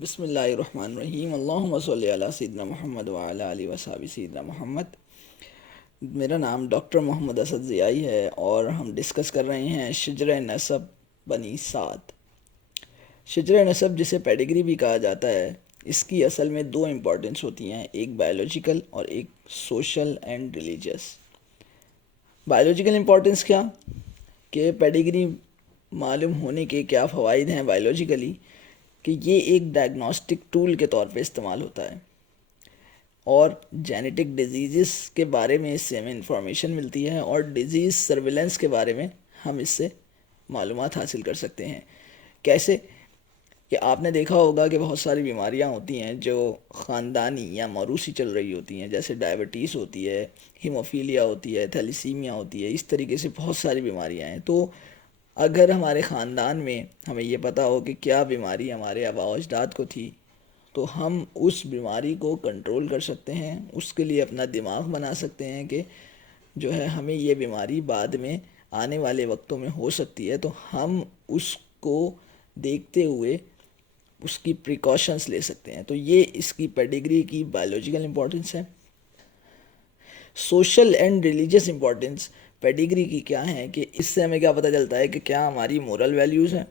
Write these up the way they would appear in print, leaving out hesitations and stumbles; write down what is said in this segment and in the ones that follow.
بسم اللہ الرحمن الرحیم، اللہم صلی علی سیدنا محمد وعلی آلہ وصحبہ سیدنا محمد۔ میرا نام ڈاکٹر محمد اسد ضیائی ہے اور ہم ڈسکس کر رہے ہیں شجرہ نسب بنی سعد۔ شجرہ نسب جسے پیڈیگری بھی کہا جاتا ہے، اس کی اصل میں دو امپورٹنس ہوتی ہیں، ایک بایولوجیکل اور ایک social and religious. Biological importance کیا کہ پیڈیگری معلوم ہونے کے کیا فوائد ہیں بایولوجیکلی، کہ یہ ایک ڈائگنوسٹک ٹول کے طور پہ استعمال ہوتا ہے اور جینیٹک ڈیزیزز کے بارے میں اس سے ہمیں انفارمیشن ملتی ہے اور ڈیزیز سرویلنس کے بارے میں ہم اس سے معلومات حاصل کر سکتے ہیں۔ کیسے کہ آپ نے دیکھا ہوگا کہ بہت ساری بیماریاں ہوتی ہیں جو خاندانی یا موروثی چل رہی ہوتی ہیں، جیسے ڈائبٹیز ہوتی ہے، ہیموفیلیا ہوتی ہے، تھیلیسیمیا ہوتی ہے، اس طریقے سے بہت ساری بیماریاں ہیں۔ تو اگر ہمارے خاندان میں ہمیں یہ پتہ ہو کہ کیا بیماری ہمارے آباء و اجداد کو تھی، تو ہم اس بیماری کو کنٹرول کر سکتے ہیں، اس کے لیے اپنا دماغ بنا سکتے ہیں کہ جو ہے ہمیں یہ بیماری بعد میں آنے والے وقتوں میں ہو سکتی ہے، تو ہم اس کو دیکھتے ہوئے اس کی پریکاشنز لے سکتے ہیں۔ تو یہ اس کی پیڈیگری کی بایولوجیکل امپورٹنس ہے۔ سوشل اینڈ ریلیجیس امپورٹنس پیڈیگری کی کیا ہے کہ اس سے ہمیں کیا پتہ چلتا ہے کہ کیا ہماری مورل ویلیوز ہیں۔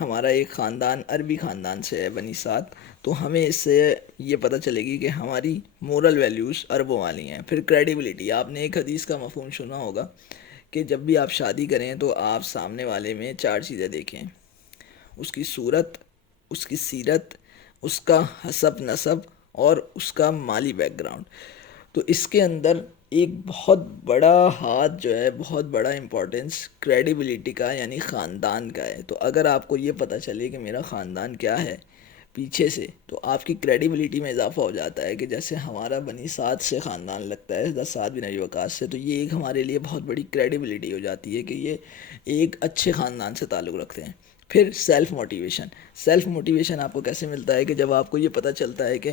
ہمارا ایک خاندان عربی خاندان سے ہے، بنی سعد، تو ہمیں اس سے یہ پتہ چلے گی کہ ہماری مورل ویلیوز عربوں والی ہیں۔ پھر کریڈیبلٹی، آپ نے ایک حدیث کا مفہوم سنا ہوگا کہ جب بھی آپ شادی کریں تو آپ سامنے والے میں چار چیزیں دیکھیں: اس کی صورت، اس کی سیرت، اس کا حسب نسب اور اس کا مالی بیک گراؤنڈ۔ تو اس کے اندر ایک بہت بڑا ہاتھ جو ہے، بہت بڑا امپورٹنس کریڈیبلٹی کا یعنی خاندان کا ہے۔ تو اگر آپ کو یہ پتہ چلے کہ میرا خاندان کیا ہے پیچھے سے، تو آپ کی کریڈیبلٹی میں اضافہ ہو جاتا ہے کہ جیسے ہمارا بنی سعد سے خاندان لگتا ہے، حضرت سعد بن ابی وقاص سے، تو یہ ایک ہمارے لیے بہت بڑی کریڈیبلٹی ہو جاتی ہے کہ یہ ایک اچھے خاندان سے تعلق رکھتے ہیں۔ پھر سیلف موٹیویشن، سیلف موٹیویشن آپ کو کیسے ملتا ہے کہ جب آپ کو یہ پتہ چلتا ہے کہ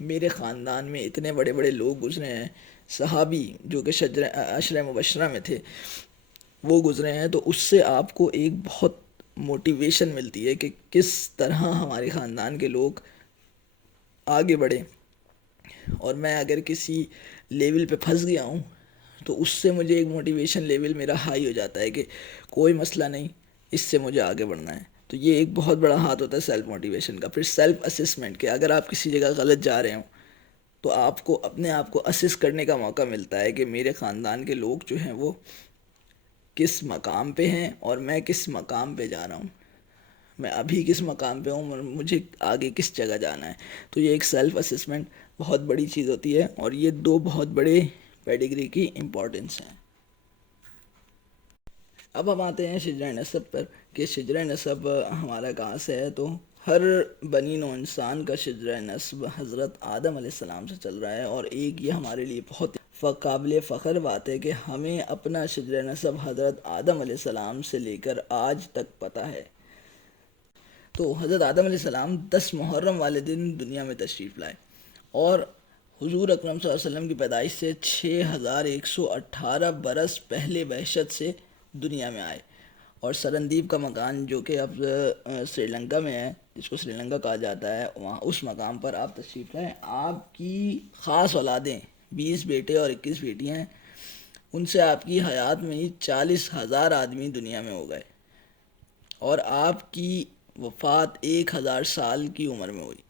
میرے خاندان میں اتنے بڑے بڑے لوگ گزرے ہیں، صحابی جو کہ عشرہ مبشرہ میں تھے وہ گزرے ہیں، تو اس سے آپ کو ایک بہت موٹیویشن ملتی ہے کہ کس طرح ہمارے خاندان کے لوگ آگے بڑھے، اور میں اگر کسی لیول پہ پھنس گیا ہوں تو اس سے مجھے ایک موٹیویشن لیول میرا ہائی ہو جاتا ہے کہ کوئی مسئلہ نہیں، اس سے مجھے آگے بڑھنا ہے۔ تو یہ ایک بہت بڑا ہاتھ ہوتا ہے سیلف موٹیویشن کا۔ پھر سیلف اسسمنٹ، کہ اگر آپ کسی جگہ غلط جا رہے ہوں تو آپ کو اپنے آپ کو اسس کرنے کا موقع ملتا ہے کہ میرے خاندان کے لوگ جو ہیں وہ کس مقام پہ ہیں اور میں کس مقام پہ جا رہا ہوں، میں ابھی کس مقام پہ ہوں اور مجھے آگے کس جگہ جانا ہے۔ تو یہ ایک سیلف اسسمنٹ بہت بڑی چیز ہوتی ہے، اور یہ دو بہت بڑے پیڈیگری کی امپورٹنس ہیں۔ اب ہم آتے ہیں شجرہ نسب پر کہ شجرہ نسب ہمارا کہاں سے ہے۔ تو ہر بنی نوع انسان کا شجرہ نسب حضرت آدم علیہ السلام سے چل رہا ہے، اور ایک یہ ہمارے لیے بہت قابل فخر بات ہے کہ ہمیں اپنا شجرہ نسب حضرت آدم علیہ السلام سے لے کر آج تک پتہ ہے۔ تو حضرت آدم علیہ السلام 10 محرم والے دن دنیا میں تشریف لائے، اور حضور اکرم صلی اللہ علیہ وسلم کی پیدائش سے 6118 برس پہلے بہشت سے دنیا میں آئے، اور سرندیپ کا مکان جو کہ اب سری لنکا میں ہے، جس کو سری لنکا کہا جاتا ہے، وہاں اس مقام پر آپ تشریف لائیں۔ آپ کی خاص اولادیں 20 بیٹے اور 21 بیٹیاں ہیں، ان سے آپ کی حیات میں ہی 40,000 آدمی دنیا میں ہو گئے، اور آپ کی وفات 1000 سال کی عمر میں ہوئی۔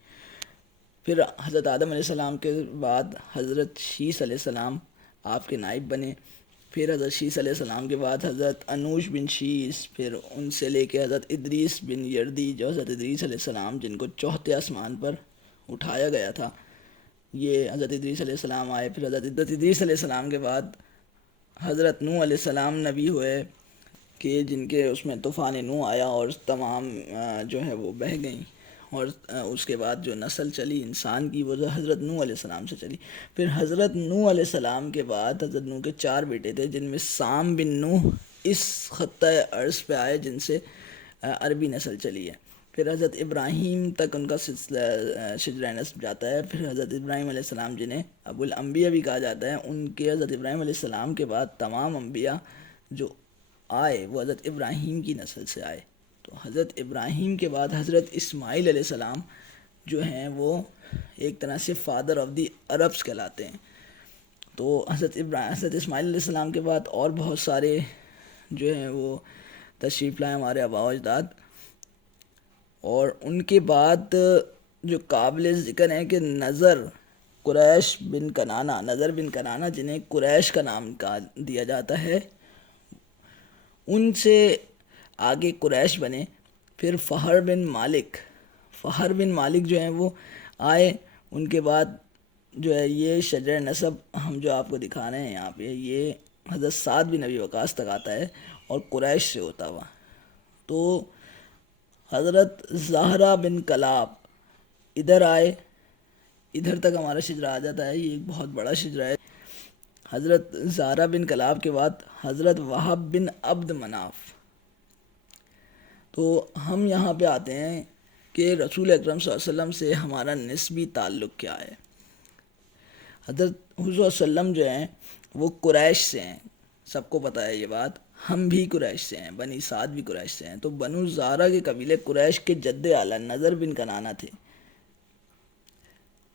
پھر حضرت آدم علیہ السلام کے بعد حضرت شیس علیہ السلام آپ کے نائب بنے، پھر حضرت شیس علیہ السلام کے بعد حضرت انوش بن شیس، پھر ان سے لے کے حضرت ادریس بن یردی، جو حضرت ادریس علیہ السلام جن کو چوتھے آسمان پر اٹھایا گیا تھا، یہ حضرت ادریس علیہ السلام آئے۔ پھر حضرت ادریس علیہ السلام کے بعد حضرت نوح علیہ السلام نبی ہوئے کہ جن کے اس میں طوفان نوح آیا اور تمام جو ہے وہ بہہ گئیں، اور اس کے بعد جو نسل چلی انسان کی وہ حضرت نوح علیہ السلام سے چلی۔ پھر حضرت نوح علیہ السلام کے بعد حضرت نوح کے 4 بیٹے تھے، جن میں سام بن نوح اس خطہ ارض پہ آئے جن سے عربی نسل چلی ہے۔ پھر حضرت ابراہیم تک ان کا سلسلہ شجرہ نسب جاتا ہے۔ پھر حضرت ابراہیم علیہ السلام جنہیں ابو الانبیاء بھی کہا جاتا ہے، ان کے حضرت ابراہیم علیہ السلام کے بعد تمام انبیاء جو آئے وہ حضرت ابراہیم کی نسل سے آئے۔ تو حضرت ابراہیم کے بعد حضرت اسماعیل علیہ السلام جو ہیں وہ ایک طرح سے فادر آف دی عربس کہلاتے ہیں. تو حضرت اسماعیل علیہ السلام کے بعد اور بہت سارے جو ہیں وہ تشریف لائے ہمارے آباء و اجداد. اور ان کے بعد جو قابل ذکر ہیں کہ نظر بن کنانہ جنہیں قریش کا نام دیا جاتا ہے، ان سے آگے قریش بنے. پھر فہر بن مالک جو ہیں وہ آئے. ان کے بعد جو ہے یہ شجر نسب ہم جو آپ کو دکھا رہے ہیں یہاں پہ، یہ حضرت سعد بن ابی وقاص تک آتا ہے اور قریش سے ہوتا ہوا. تو حضرت زہرہ بن کلاب ادھر آئے، ادھر تک ہمارا شجرہ آ جاتا ہے. یہ ایک بہت بڑا شجرہ ہے. حضرت زہرہ بن کلاب کے بعد حضرت وہب بن عبد مناف. تو ہم یہاں پہ آتے ہیں کہ رسول اکرم صلی اللہ علیہ وسلم سے ہمارا نسبی تعلق کیا ہے. حضرت حضور صلی اللہ علیہ وسلم جو ہیں وہ قریش سے ہیں، سب کو پتہ ہے یہ بات. ہم بھی قریش سے ہیں، بنی سعد بھی قریش سے ہیں. تو بنو زہرہ کے قبیلے قریش کے جد اعلیٰ نضر بن کنانہ تھے،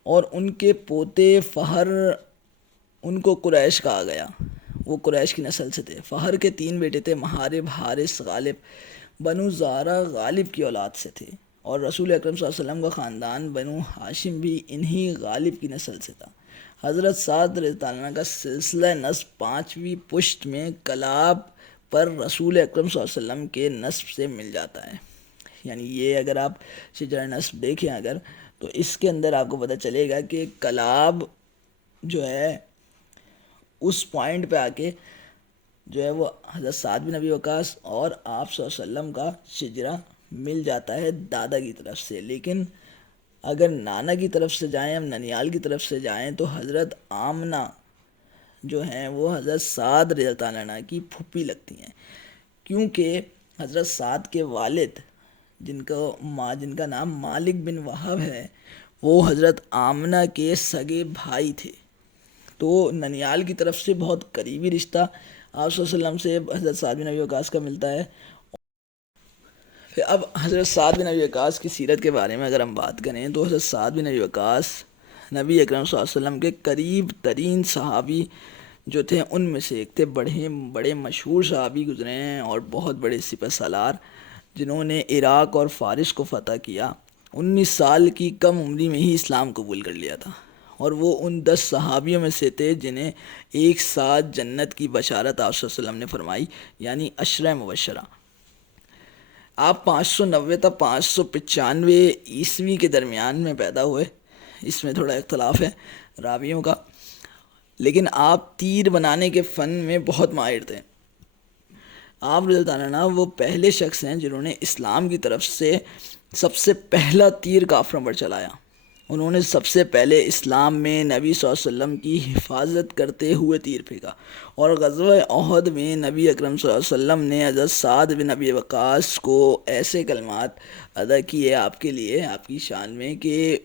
اور ان کے پوتے فہر، ان کو قریش کہا گیا، وہ قریش کی نسل سے تھے. فہر کے 3 بیٹے تھے، محارب، حارث، غالب. بنو زہرہ غالب کی اولاد سے تھے، اور رسول اکرم صلی اللہ علیہ وسلم کا خاندان بنو ہاشم بھی انہی غالب کی نسل سے تھا. حضرت سعد رضی اللہ عنہ کا سلسلہ نسب 5ویں پشت میں کلاب پر رسول اکرم صلی اللہ علیہ وسلم کے نسب سے مل جاتا ہے. یعنی یہ اگر آپ شجرہ نسب دیکھیں اگر، تو اس کے اندر آپ کو پتہ چلے گا کہ کلاب جو ہے اس پوائنٹ پہ آ کے جو ہے وہ حضرت سعد بن ابی وقاص اور آپ صلی اللہ علیہ وسلم کا شجرہ مل جاتا ہے دادا کی طرف سے. لیکن اگر نانا کی طرف سے جائیں، ہم ننیال کی طرف سے جائیں، تو حضرت آمنہ جو ہیں وہ حضرت سعد رضی اللہ عنہ کی پھوپھی لگتی ہیں، کیونکہ حضرت سعد کے والد جن کا نام مالک بن وہب ہے، وہ حضرت آمنہ کے سگے بھائی تھے. تو ننیال کی طرف سے بہت قریبی رشتہ آپ صلی اللہ علیہ وسلم سے حضرت سعد بن ابی وقاص کا ملتا ہے. پھر اب حضرت سعد بن ابی وقاص کی سیرت کے بارے میں اگر ہم بات کریں تو حضرت سعد بن ابی وقاص نبی اکرم صلی اللہ علیہ وسلم کے قریب ترین صحابی جو تھے ان میں سے ایک تھے. بڑے مشہور صحابی گزرے ہیں اور بہت بڑے سپہ سالار، جنہوں نے عراق اور فارس کو فتح کیا. 19 سال کی کم عمری میں ہی اسلام قبول کر لیا تھا، اور وہ ان 10 صحابیوں میں سے تھے جنہیں ایک ساتھ جنت کی بشارت آپ صلی اللہ علیہ وسلم نے فرمائی، یعنی عشرہ مبشرہ. آپ 590 تا 595 عیسوی کے درمیان میں پیدا ہوئے. اس میں تھوڑا اختلاف ہے راویوں کا، لیکن آپ تیر بنانے کے فن میں بہت ماہر تھے. آپ رضی اللہ عنہ وہ پہلے شخص ہیں جنہوں نے اسلام کی طرف سے سب سے پہلا تیر کافروں پر چلایا. انہوں نے سب سے پہلے اسلام میں نبی صلی اللہ علیہ وسلم کی حفاظت کرتے ہوئے تیر پھینکا، اور غزوہ احد میں نبی اکرم صلی اللہ علیہ وسلم نے حضرت سعد بن ابی وقاص کو ایسے کلمات ادا کیے آپ کے لیے، آپ کی شان میں، کہ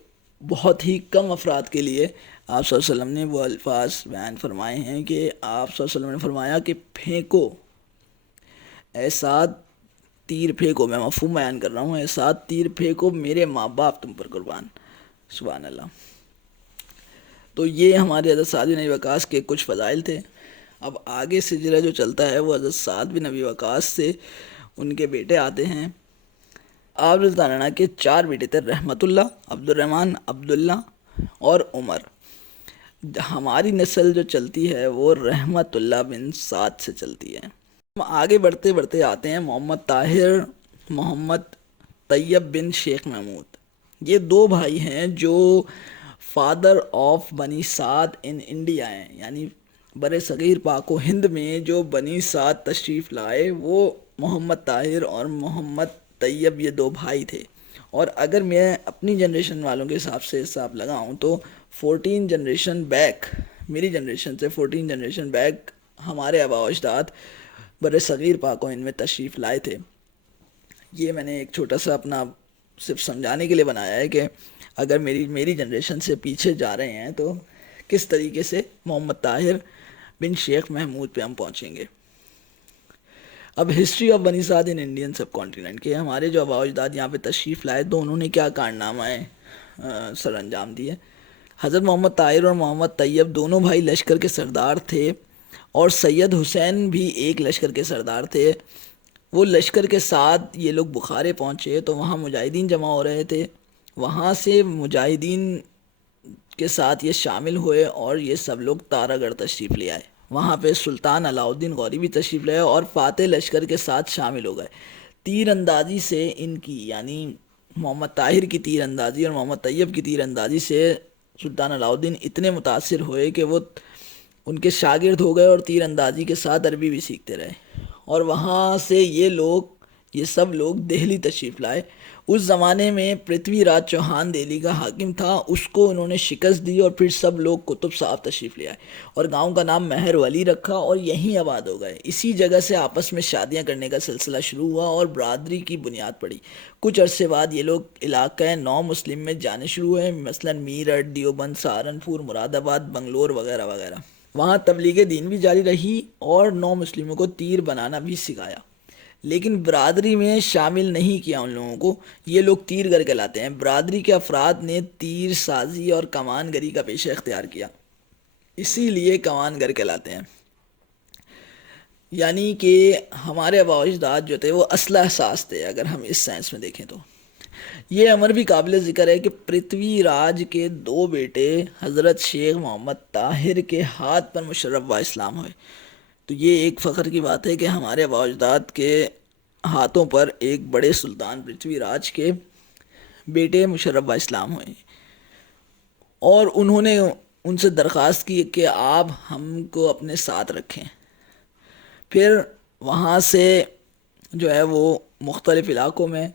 بہت ہی کم افراد کے لیے آپ صلی اللہ علیہ وسلم نے وہ الفاظ بیان فرمائے ہیں کہ آپ صلی اللہ علیہ وسلم نے فرمایا کہ پھینکو اے سعد، تیر پھینکو. میں مفہوم بیان کر رہا ہوں، اے سعد تیر پھینکو، میرے ماں باپ تم پر قربان. سبحان اللہ. تو یہ ہمارے حضرت سعد بن ابی وقاص کے کچھ فضائل تھے. اب آگے سلسلہ جو چلتا ہے وہ حضرت سعد بن ابی وقاص سے ان کے بیٹے آتے ہیں. آپ رضی اللہ عنہ کے 4 بیٹے تھے، رحمت اللہ، عبد الرحمن، عبداللہ اور عمر. ہماری نسل جو چلتی ہے وہ رحمت اللہ بن سعد سے چلتی ہے. ہم آگے بڑھتے بڑھتے آتے ہیں محمد طاہر، محمد طیب بن شیخ محمود. یہ 2 بھائی ہیں جو فادر آف بنی سعد ان انڈیا ہیں، یعنی بر صغیر پاک و ہند میں جو بنی سعد تشریف لائے وہ محمد طاہر اور محمد طیب، یہ 2 بھائی تھے. اور اگر میں اپنی جنریشن والوں کے حساب سے حساب لگاؤں تو 14 جنریشن بیک، میری جنریشن سے 14 جنریشن بیک ہمارے آباء و اجداد بر صغیر پاک و ہند میں تشریف لائے تھے. یہ میں نے ایک چھوٹا سا اپنا صرف سمجھانے کے لیے بنایا ہے کہ اگر میری جنریشن سے پیچھے جا رہے ہیں تو کس طریقے سے محمد طاہر بن شیخ محمود پہ ہم پہنچیں گے. اب ہسٹری آف بنی سعد ان انڈین سب کانٹیننٹ کے ہمارے جو آباء و اجداد یہاں پہ تشریف لائے تو انہوں نے کیا کارنامہ سر انجام دیے. حضرت محمد طاہر اور محمد طیب دونوں بھائی لشکر کے سردار تھے، اور سید حسین بھی ایک لشکر کے سردار تھے. وہ لشکر کے ساتھ یہ لوگ بخارے پہنچے تو وہاں مجاہدین جمع ہو رہے تھے. وہاں سے مجاہدین کے ساتھ یہ شامل ہوئے اور یہ سب لوگ تارا گڑھ تشریف لے آئے. وہاں پہ سلطان علاؤ الدین غوری بھی تشریف لے آئے اور فاتح لشکر کے ساتھ شامل ہو گئے. تیر اندازی سے ان کی، یعنی محمد طاہر کی تیر اندازی اور محمد طیب کی تیر اندازی سے سلطان علاؤ الدین اتنے متاثر ہوئے کہ وہ ان کے شاگرد ہو گئے اور تیر اندازی کے ساتھ عربی بھی سیکھتے رہے. اور وہاں سے یہ سب لوگ دہلی تشریف لائے. اس زمانے میں پرتھوی راج چوہان دہلی کا حاکم تھا، اس کو انہوں نے شکست دی اور پھر سب لوگ قطب صاحب تشریف لے آئے اور گاؤں کا نام مہر ولی رکھا اور یہیں آباد ہو گئے. اسی جگہ سے آپس میں شادیاں کرنے کا سلسلہ شروع ہوا اور برادری کی بنیاد پڑی. کچھ عرصے بعد یہ لوگ علاقہ نو مسلم میں جانے شروع ہوئے، مثلا میرٹھ، دیوبند، سہارنپور، مراد آباد، بنگلور وغیرہ وغیرہ. وہاں تبلیغ دین بھی جاری رہی اور نو مسلموں کو تیر بنانا بھی سکھایا، لیکن برادری میں شامل نہیں کیا ان لوگوں کو. یہ لوگ تیر گر کہلاتے ہیں. برادری کے افراد نے تیر سازی اور کمان گری کا پیشہ اختیار کیا، اسی لیے کمان گر کہلاتے ہیں. یعنی کہ ہمارے آباء و اجداد جو تھے وہ اسلحہ ساز تھے اگر ہم اس سائنس میں دیکھیں تو. یہ امر بھی قابل ذکر ہے کہ پرتھوی راج کے 2 بیٹے حضرت شیخ محمد طاہر کے ہاتھ پر مشرف با اسلام ہوئے. تو یہ ایک فخر کی بات ہے کہ ہمارے آباء و اجداد کے ہاتھوں پر ایک بڑے سلطان پرتھوی راج کے بیٹے مشرف با اسلام ہوئے، اور انہوں نے ان سے درخواست کی کہ آپ ہم کو اپنے ساتھ رکھیں. پھر وہاں سے جو ہے وہ مختلف علاقوں میں،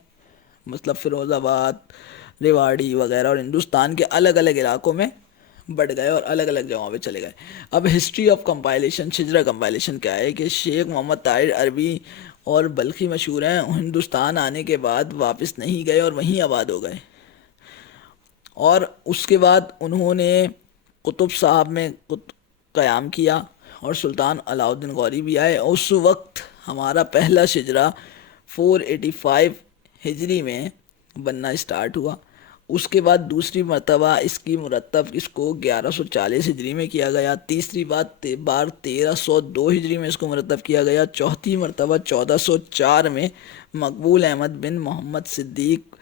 مطلب فیروز آباد، ریواڑی وغیرہ اور ہندوستان کے الگ الگ علاقوں میں بڑھ گئے اور الگ الگ جگہوں پہ چلے گئے. اب ہسٹری آف کمپائلیشن، شجرہ کمپائلیشن کیا ہے کہ شیخ محمد طاہر عربی اور بلخی مشہور ہیں. ہندوستان آنے کے بعد واپس نہیں گئے اور وہیں آباد ہو گئے، اور اس کے بعد انہوں نے قطب صاحب میں قیام کیا اور سلطان علاؤ الدین غوری بھی آئے. اس وقت ہمارا پہلا شجرہ 485 ہجری میں بننا اسٹارٹ ہوا. اس کے بعد دوسری مرتبہ اس کی مرتب اس کو 1140 ہجری میں کیا گیا. تیسری بار 1302 ہجری میں اس کو مرتب کیا گیا. چوتھی مرتبہ 1404 میں مقبول احمد بن محمد صدیق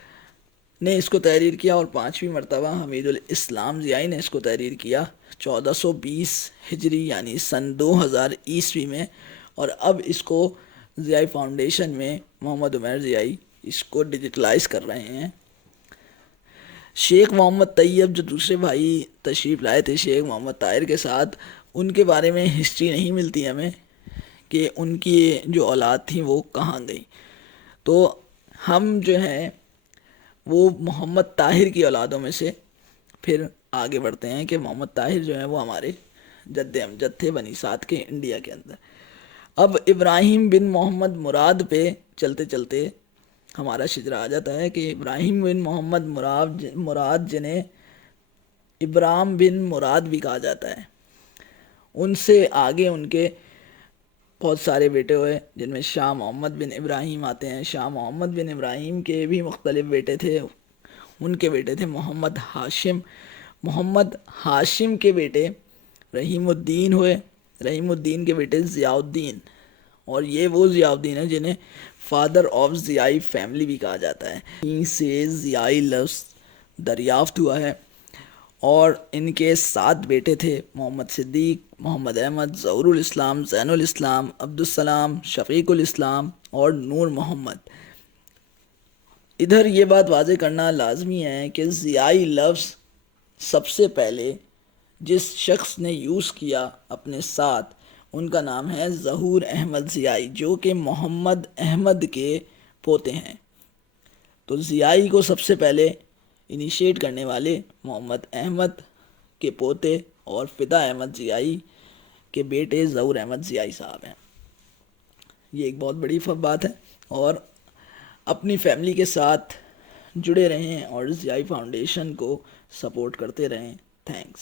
نے اس کو تحریر کیا، اور 5ویں مرتبہ حمید الاسلام ضیائی نے اس کو تحریر کیا 1420 ہجری یعنی سن 2000 عیسوی میں. اور اب اس کو ضیائی فاؤنڈیشن میں محمد عمیر ضیائی اس کو ڈیجیٹلائز کر رہے ہیں. شیخ محمد طیب جو دوسرے بھائی تشریف لائے تھے شیخ محمد طاہر کے ساتھ، ان کے بارے میں ہسٹری نہیں ملتی ہمیں کہ ان کی جو اولاد تھیں وہ کہاں گئی. تو ہم جو ہیں وہ محمد طاہر کی اولادوں میں سے پھر آگے بڑھتے ہیں کہ محمد طاہر جو ہیں وہ ہمارے جد امجد تھے بنی سعد کے، انڈیا کے اندر. اب ابراہیم بن محمد مراد پہ چلتے چلتے ہمارا شجرہ آ جاتا ہے کہ ابراہیم بن محمد مراد جنہیں ابرام بن مراد بھی کہا جاتا ہے، ان سے آگے ان کے بہت سارے بیٹے ہوئے جن میں شاہ محمد بن ابراہیم آتے ہیں. شاہ محمد بن ابراہیم کے بھی مختلف بیٹے تھے. ان کے بیٹے تھے محمد ہاشم. محمد ہاشم کے بیٹے رحیم الدین ہوئے. رحیم الدین کے بیٹے ضیاء الدین، اور یہ وہ ضیاء الدین ہیں جنہیں فادر آف ضیائی فیملی بھی کہا جاتا ہے. یہیں سے ضیائی لفظ دریافت ہوا ہے. اور ان کے 7 بیٹے تھے: محمد صدیق، محمد احمد، ظہور الاسلام، زین الاسلام، عبدالسلام، شفیق الاسلام اور نور محمد. ادھر یہ بات واضح کرنا لازمی ہے کہ ضیائی لفظ سب سے پہلے جس شخص نے یوز کیا اپنے ساتھ ان کا نام ہے ظہور احمد ضیائی، جو کہ محمد احمد کے پوتے ہیں. تو ضیائی کو سب سے پہلے انیشیٹ کرنے والے محمد احمد کے پوتے اور فدا احمد ضیائی کے بیٹے ظہور احمد ضیائی صاحب ہیں. یہ ایک بہت بڑی بات ہے، اور اپنی فیملی کے ساتھ جڑے رہیں اور ضیائی فاؤنڈیشن کو سپورٹ کرتے رہیں. تھینکس.